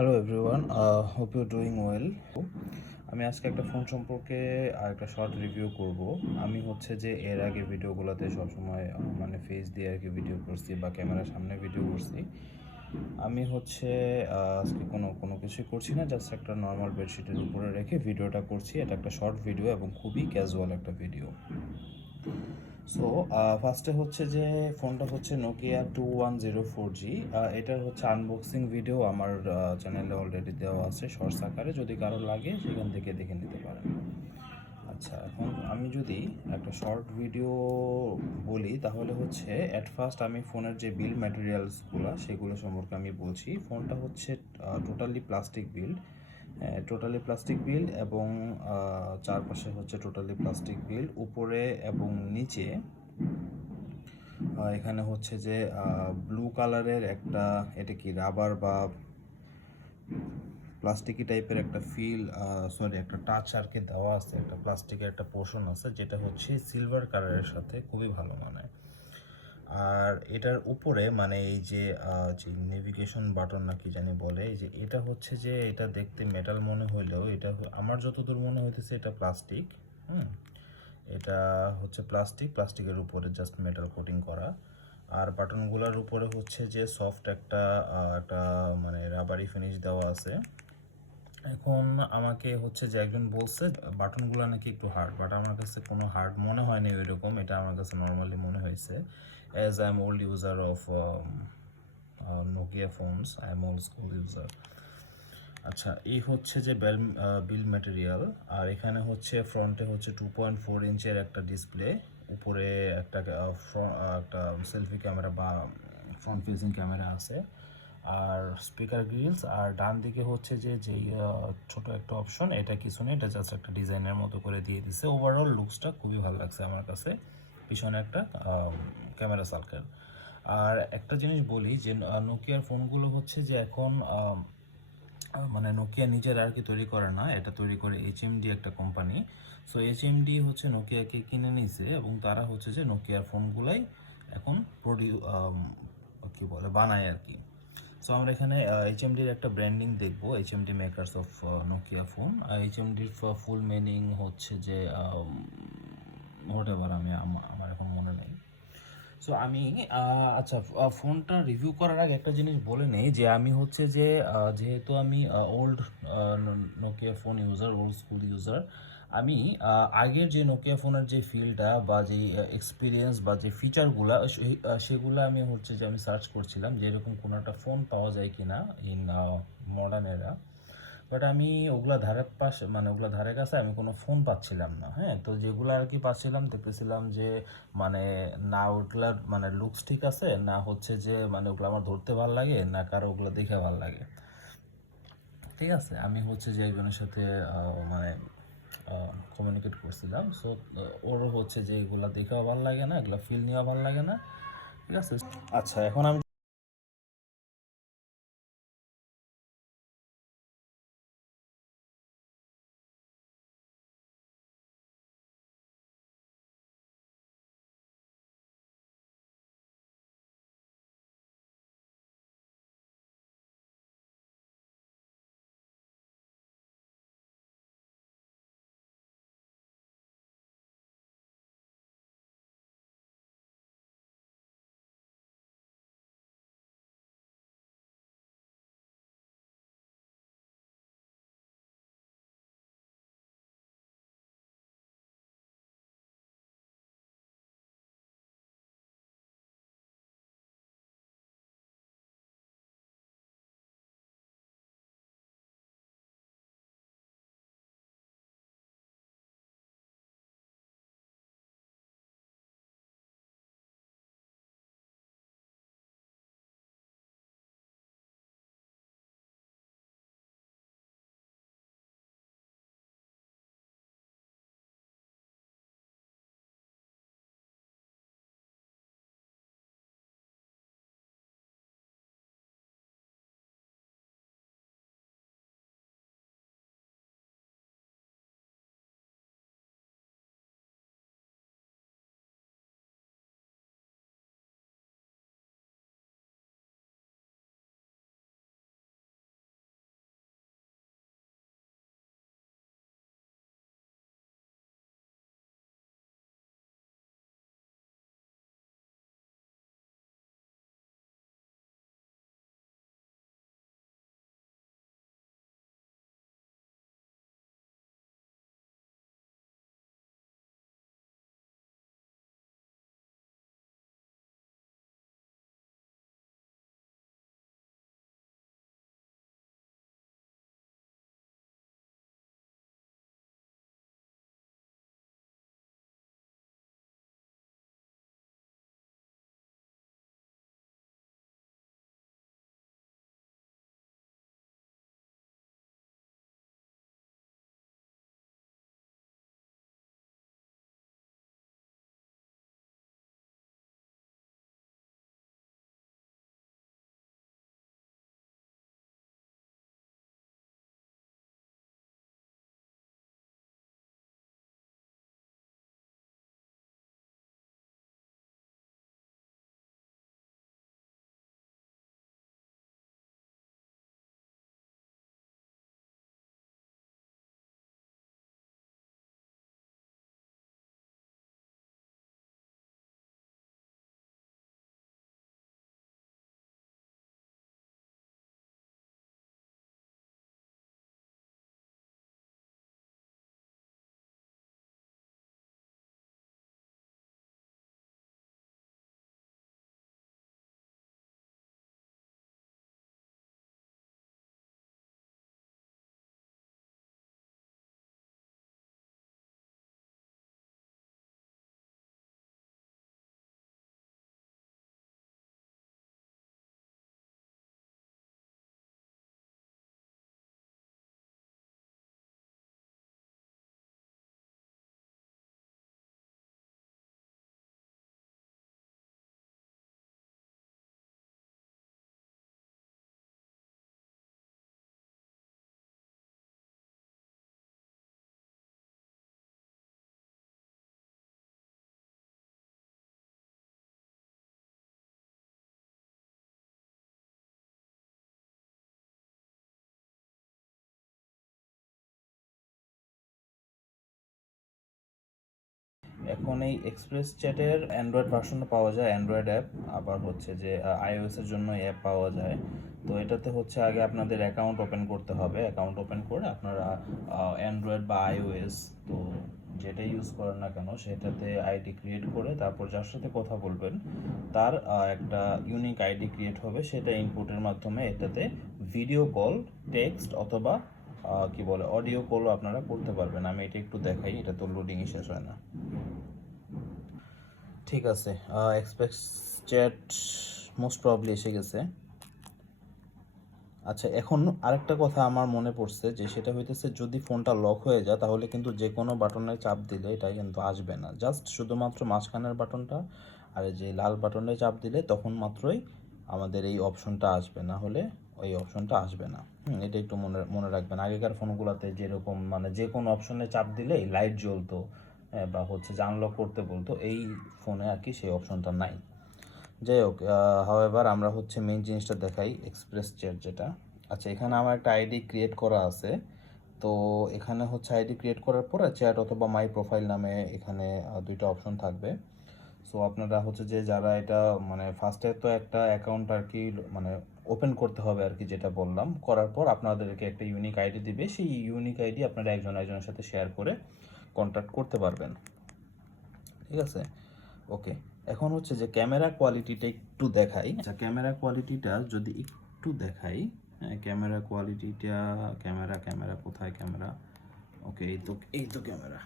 Hello everyone, hope you doing well. আমি আজকে একটা ফোন সম্পর্কে আর একটা শর্ট রিভিউ করব। আমি হচ্ছে যে এর আগে ভিডিওগুলোতে সবসময় মানে ফেস দিয়ে আর কি ভিডিও করছি বা ক্যামেরার সামনে ভিডিও করছি। আমি হচ্ছে আজকে কোনো কোনো কিছুই করছি না, জাস্ট একটা নর্মাল বেডশিটের উপরে রেখে ভিডিওটা করছি। এটা একটা শর্ট ভিডিও এবং খুবই ক্যাজুয়াল একটা ভিডিও। সো ফার্স্টে হচ্ছে যে ফোনটা হচ্ছে নোকিয়া 2104G। এটার হচ্ছে আনবক্সিং ভিডিও আমার চ্যানেলে অলরেডি দেওয়া আছে শর্টস আকারে, যদি কারো লাগে সেখান থেকে দেখে নিতে পারেন। আচ্ছা, এখন আমি যদি একটা শর্ট ভিডিও বলি তাহলে হচ্ছে অ্যাট ফার্স্ট আমি ফোনের যে বিল্ড ম্যাটেরিয়ালসগুলো সেগুলো সম্পর্কে আমি বলছি। ফোনটা হচ্ছে totally plastic build, totally plastic build এবং চারপাশে হচ্ছে টোটালি প্লাস্টিক বিল্ড, উপরে এবং নিচে এখানে হচ্ছে যে ব্লু কালারের একটা, এটা কি রাবার বা প্লাস্টিকি টাইপের একটা ফিল, সরি একটা টাচ আর কি দেওয়া আছে, একটা প্লাস্টিকের একটা পোর্শন আছে যেটা হচ্ছে সিলভার কালারের সাথে খুবই ভালো মানায়। আর এটার উপরে মানে এই যে যে নেভিগেশন বাটন না কি জানি বলে, এই যে এটা হচ্ছে যে এটা দেখতে মেটাল মনে হইলেও এটা আমার যতদূর মনে হইতেছে এটা প্লাস্টিক। হুম, এটা হচ্ছে প্লাস্টিকের উপরে জাস্ট মেটাল কোটিং করা। আর বাটনগুলোর উপরে হচ্ছে যে সফট একটা মানে রাবারি ফিনিশ দেওয়া আছে। এখন আমাকে হচ্ছে যে একজন বলছে বাটনগুলো নাকি একটু হার্ড, বাট আমার কাছে কোনো হার্ড মনে হয়নি ওই রকম, এটা আমার কাছে নর্মালি মনে হয়েছে। As I am old user of Nokia phones, I am old school user. আচ্ছা, এই হচ্ছে যে বিল ম্যাটেরিয়াল। আর এখানে হচ্ছে ফ্রন্টে হচ্ছে 2.4 ইঞ্চের একটা ডিসপ্লে, উপরে একটা একটা সেলফি ক্যামেরা বা ফ্রন্ট ফেসিং ক্যামেরা আছে, আর স্পিকার গ্রিলস। আর ডান দিকে হচ্ছে যে যেই ছোট একটা অপশন, এটা কিছু নেই, এটা জাস্ট একটা ডিজাইনের মতো করে দিয়ে দিছে। ওভারঅল লুকসটা খুবই ভালো লাগছে আমার কাছে। পিছনে একটা ক্যামেরা সার্কেল। আর একটা জিনিস বলি যে নোকিয়ার ফোনগুলো হচ্ছে যে এখন মানে নোকিয়া নিজের আর কি তৈরি করে না, এটা তৈরি করে এইচএমডি একটা কোম্পানি। সো এইচএমডি হচ্ছে নোকিয়াকে কিনে নিয়েছে এবং তারা হচ্ছে যে নোকিয়ার ফোনগুলাই এখন কি বলে বানায় আর কি। সো আমরা এখানে এইচএমডির একটা ব্র্যান্ডিং দেখবো, HMD makers of Nokia phone. এইচএমডির ফুল মিনিং হচ্ছে যে হোয়াট এভার, আমার এখন মনে নেই। সো আমি আচ্ছা, ফোনটা রিভিউ করার আগে একটা জিনিস বলে নেই যে আমি হচ্ছে যে যেহেতু আমি old Nokia phone user, old school user, আমি আগের যে নোকিয়া ফোনের যে ফিলটা বা যে এক্সপিরিয়েন্স বা যে ফিচারগুলা সেগুলো আমি হচ্ছে যে আমি সার্চ করছিলাম যে এরকম কোনো একটা ফোন পাওয়া যায় কিনা ইন মডার্ন এরা। বাট আমি ওগুলা ধারের পাশে মানে ওগুলা ধারে কাছে আমি কোনো ফোন পাচ্ছিলাম না। হ্যাঁ, তো যেগুলো আর কি পাচ্ছিলাম দেখতেছিলাম যে মানে না ওগুলার মানে লুকস ঠিক আছে, না হচ্ছে যে মানে ওগুলো আমার ধরতে ভালো লাগে, না কারো ওগুলো দেখে ভালো লাগে। ঠিক আছে, আমি হচ্ছে যে একজনের সাথে মানে কমিউনিকেট করছিলাম। সো ওর হচ্ছে যে এগুলা দেখেও ভালো লাগে না, এগুলো ফিল নেওয়া ভালো লাগে না। ঠিক আছে। আচ্ছা, এখন আমি এখন এই এক্সপ্রেস চ্যাটের অ্যান্ড্রয়েড ভার্সনও পাওয়া যায়, অ্যান্ড্রয়েড অ্যাপ, আবার হচ্ছে যে আইওএসের জন্য অ্যাপ পাওয়া যায়। তো এটাতে হচ্ছে আগে আপনাদের অ্যাকাউন্ট ওপেন করতে হবে, অ্যাকাউন্ট ওপেন করে আপনারা অ্যান্ড্রয়েড বা আইওএস তো যেটাই ইউজ করেন না কেন সেটাতে আইডি ক্রিয়েট করে তারপর যার সাথে কথা বলবেন তার একটা ইউনিক আইডি ক্রিয়েট হবে, সেটা ইনপুটের মাধ্যমে এটাতে ভিডিও কল, টেক্সট অথবা কি বলে অডিও কলও আপনারা করতে পারবেন। আমি এটা একটু দেখাই, এটা তো লোডিংই শেষ হয় না। ঠিক আছে, এক্সপ্রেস চ্যাট মোস্ট প্রবলি এসে গেছে। আচ্ছা, এখন আরেকটা কথা আমার মনে পড়ছে যে সেটা হইতেছে যদি ফোনটা লক হয়ে যায় তাহলে কিন্তু যে কোনো বাটনে চাপ দিলে এটা কিন্তু আসবে না, জাস্ট শুধুমাত্র মাঝখানের বাটনটা আর এই যে লাল বাটনে চাপ দিলে তখন মাত্রই আমাদের এই অপশনটা আসবে, না হলে ওই অপশনটা আসবে না। এটা একটু মনে মনে রাখবেন। আগেকার ফোনগুলোতে যেরকম মানে যে কোনো অপশনে চাপ দিলেই লাইট জ্বলতো, বা হচ্ছে যে আনলক করতে বলতো, এই ফোনে আর কি সেই অপশনটা নাই। যাই হোক, হাওয়েভার আমরা হচ্ছে মেইন জিনিসটা দেখাই, এক্সপ্রেস চ্যাট যেটা। আচ্ছা, এখানে আমার একটা আইডি ক্রিয়েট করা আছে। তো এখানে হচ্ছে আইডি ক্রিয়েট করার পরে চ্যাট অথবা মাই প্রোফাইল নামে এখানে দুইটা অপশন থাকবে। সো আপনারা হচ্ছে যে যারা এটা মানে ফার্স্টে তো একটা অ্যাকাউন্ট আর কি মানে ওপেন করতে হবে আর কি, যেটা বললাম, করার পর আপনাদেরকে একটা ইউনিক আইডি দিবে, সেই ইউনিক আইডি আপনারা একজন একজনের সাথে শেয়ার করে কন্ট্যাক্ট করতে পারবেন। ঠিক আছে, ওকে। এখন হচ্ছে যে ক্যামেরা কোয়ালিটিটা একটু দেখাই। আচ্ছা, ক্যামেরা কোয়ালিটিটা যদি একটু দেখাই, হ্যাঁ, ক্যামেরা কোয়ালিটিটা, ক্যামেরা ক্যামেরা কোথায় ক্যামেরা, ওকে, এই তো ক্যামেরা।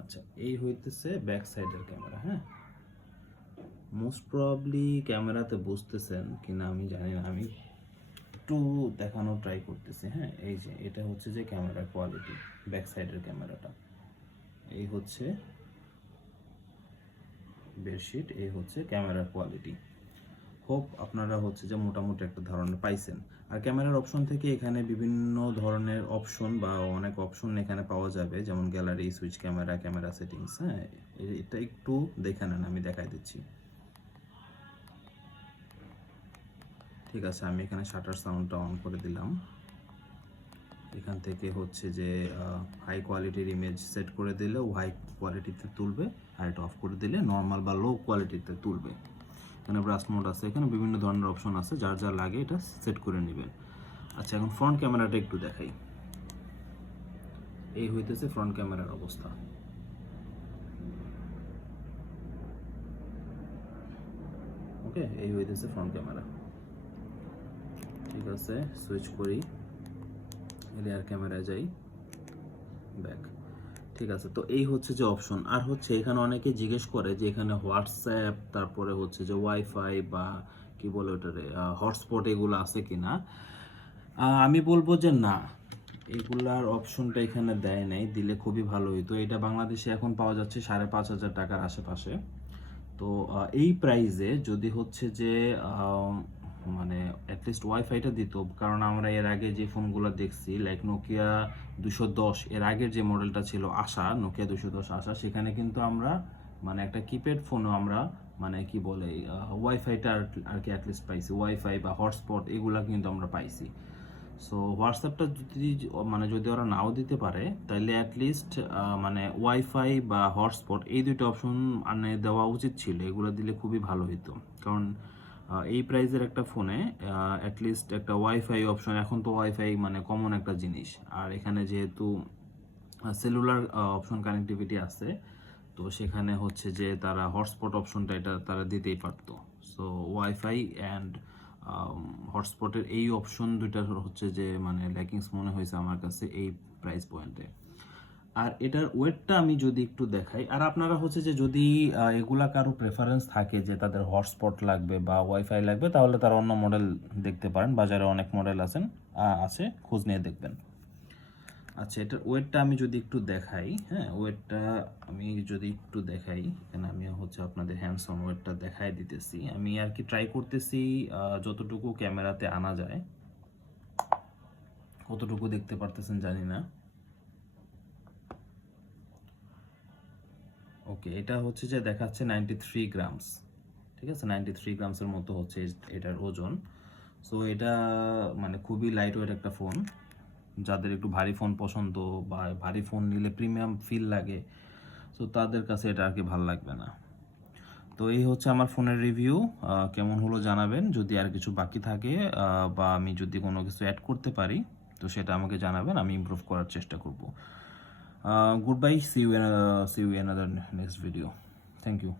আচ্ছা, এই হইতেছে ব্যাক সাইডের ক্যামেরা। হ্যাঁ, মোস্ট প্রবাবলি ক্যামেরাতে বুঝতেছেন কিনা আমি জানি না, আমি একটু দেখানোর ট্রাই করতেছি। হ্যাঁ, এই যে এটা হচ্ছে যে ক্যামেরা কোয়ালিটি, ব্যাক সাইডের ক্যামেরাটা, এই হচ্ছে বেডশিট, এই হচ্ছে ক্যামেরার কোয়ালিটি। হোপ আপনারা হচ্ছে যে মোটামুটি একটা ধারণা পাইছেন। আর ক্যামেরার অপশন থেকে এখানে বিভিন্ন ধরনের অপশন বা অনেক অপশন এখানে পাওয়া যাবে, যেমন gallery, switch camera, camera settings. হ্যাঁ, এটা একটু দেখে নেন, আমি দেখাই দিচ্ছি। ঠিক আছে, আমি এখানে শাটার সাউন্ডটা অন করে দিলাম। এখান থেকে হচ্ছে যে হাই কোয়ালিটির ইমেজ সেট করে দিলেও হাই কোয়ালিটিতে তুলবে, আর এটা অফ করে দিলে নর্মাল বা লো কোয়ালিটিতে তুলবে। এখানে ব্রাশ মোড আছে, এখানে বিভিন্ন ধরনের অপশন আছে, যার যা লাগে এটা সেট করে নেবেন। আচ্ছা, এখন ফ্রন্ট ক্যামেরাটা একটু দেখাই। এই হইতেছে ফ্রন্ট ক্যামেরার অবস্থা। ওকে, এই হইতেছে ফ্রন্ট ক্যামেরা। ঠিক আছে, সুইচ করি, রিয়ার ক্যামেরায় যাই, ব্যাক। ঠিক আছে, তো এই হচ্ছে যে অপশন। আর হচ্ছে এখানে অনেকে জিজ্ঞেস করে যে এখানে হোয়াটসঅ্যাপ, তারপরে হচ্ছে যে ওয়াইফাই বা কি বলে ওটারে হটস্পট, এগুলো আছে কিনা। আমি বলবো যে না, এগুলার অপশনটা এখানে দেয় নাই, দিলে খুবই ভালো হইতো। এটা বাংলাদেশে এখন পাওয়া যাচ্ছে 5,500 টাকার আশেপাশে। তো এই প্রাইসে যদি হচ্ছে যে মানে অ্যাটলিস্ট ওয়াইফাইটা দিত, কারণ আমরা এর আগে যে ফোনগুলো দেখছি লাইক নোকিয়া 210, এর আগের যে মডেলটা ছিল আশা, নোকিয়া 210 আশা, সেখানে কিন্তু আমরা মানে একটা কিপ্যাড ফোনও আমরা মানে কি বলে ওয়াইফাইটা আর কি অ্যাটলিস্ট পাইছি, ওয়াইফাই বা হটস্পট এগুলা কিন্তু আমরা পাইছি। সো হোয়াটসঅ্যাপটা যদি ওরা নাও দিতে পারে তাহলে অ্যাটলিস্ট মানে ওয়াইফাই বা হটস্পট এই দুটো অপশন মানে দেওয়া উচিত ছিল, এগুলো দিলে খুবই ভালো হতো। কারণ এই প্রাইসের একটা ফোনে অ্যাটলিস্ট একটা ওয়াইফাই অপশন, এখন তো ওয়াইফাই মানে কমন একটা জিনিস, আর এখানে যেহেতু সেলুলার অপশন কানেক্টিভিটি আছে, তো সেখানে হচ্ছে যে তারা হটস্পট অপশনটা এটা তারা দিতেই পারতো। সো ওয়াইফাই অ্যান্ড হটস্পটের এই অপশন দুইটার হচ্ছে যে মানে ল্যাকিংস মনে হয়েছে আমার কাছে এই প্রাইস পয়েন্টে। আর এটার ওয়েটটা আমি যদি একটু দেখাই, আর আপনারা হচ্ছে যে যদি এগুলা কারো প্রেফারেন্স থাকে যে তাদের হটস্পট লাগবে বা ওয়াইফাই লাগবে, তাহলে তারা অন্য মডেল দেখতে পারেন, বাজারে অনেক মডেল আছে, খোঁজ নিয়ে দেখবেন। আচ্ছা, এটার ওয়েটটা আমি যদি একটু দেখাই, হ্যাঁ, ওয়েটটা আমি যদি একটু দেখাই, এখানে আমি হচ্ছে আপনাদের হ্যান্ডস অন ওয়েটটা দেখাই দিতেছি। আমি আর কি ট্রাই করতেছি যতটুকু ক্যামেরাতে আনা যায়। কতটুকু দেখতে পারতেছেন জানি না। ওকে, এটা হচ্ছে যে দেখাচ্ছে 93 গ্রামস। ঠিক আছে, 93 গ্রামসের মতো হচ্ছে এটার ওজন। সো এটা মানে খুবই লাইট ওয়েট একটা ফোন। যাদের একটু ভারী ফোন পছন্দ বা ভারী ফোন নিলে প্রিমিয়াম ফিল লাগে, সো তো তাদের কাছে এটা আর কি ভালো লাগবে না। তো এই হচ্ছে আমার ফোনের রিভিউ। কেমন হলো জানাবেন। যদি আর কিছু বাকি থাকে বা আমি যদি কোনো কিছু অ্যাড করতে পারি তো সেটা আমাকে জানাবেন, আমি ইমপ্রুভ করার চেষ্টা করব। Good bye, see you in other next video. Thank you.